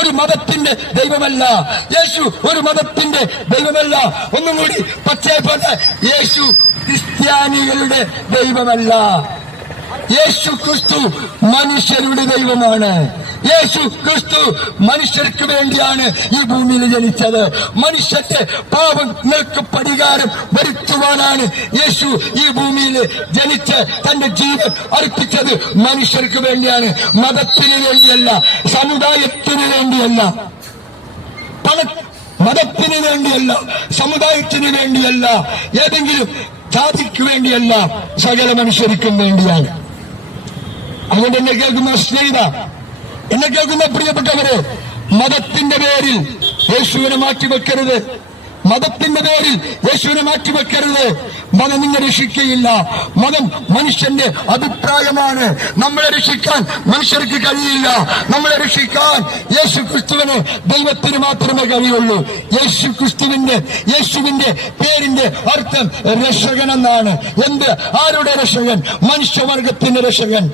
ഒരു മതത്തിന്റെ ദൈവമല്ല. യേശു ഒരു മതത്തിന്റെ ദൈവമല്ല. ഒന്നും കൂടി പച്ചേപോലെ, യേശു ക്രിസ്ത്യാനികളുടെ ദൈവമല്ല. യേശു ക്രിസ്തു മനുഷ്യരുടെ ദൈവമാണ്. യേശു ക്രിസ്തു മനുഷ്യർക്ക് വേണ്ടിയാണ് ഈ ഭൂമിയിൽ ജനിച്ചത്. മനുഷ്യന്റെ പാപങ്ങൾക്ക് പരിഹാരം വരുത്തുവാനാണ് യേശു ഈ ഭൂമിയിൽ ജനിച്ച് തന്റെ ജീവൻ അർപ്പിച്ചത്. മനുഷ്യർക്ക് വേണ്ടിയാണ്, മതത്തിന് വേണ്ടിയല്ല, സമുദായത്തിന് വേണ്ടിയല്ല, മതത്തിന് വേണ്ടിയല്ല, സമുദായത്തിന് വേണ്ടിയല്ല, ഏതെങ്കിലും ജാതിക്ക് വേണ്ടിയല്ല, സകല മനുഷ്യർക്കും വേണ്ടിയാണ്. അതുകൊണ്ട് എന്നെ കേൾക്കുന്ന സ്നേഹിത, എന്നെ കേൾക്കുന്ന പ്രിയപ്പെട്ടവരെ, മതത്തിന്റെ പേരിൽ യേശുവിനെ മാറ്റിവെക്കരുത്. മതത്തിന്റെ പേരിൽ യേശുവിനെ മാറ്റിവെക്കരുത്. മതം നിന്നെ രക്ഷിക്കുകയില്ല. മതം മനുഷ്യന്റെ അഭിപ്രായമാണ്. നമ്മളെ രക്ഷിക്കാൻ മനുഷ്യർക്ക് കഴിയില്ല. നമ്മളെ രക്ഷിക്കാൻ യേശു ക്രിസ്തുവിന്, ദൈവത്തിന് മാത്രമേ കഴിയുള്ളൂ. യേശുവിന്റെ പേരിന്റെ അർത്ഥം രക്ഷകൻ എന്നാണ്. എന്ത്? ആരുടെ രക്ഷകൻ? മനുഷ്യവർഗത്തിന്റെ രക്ഷകൻ.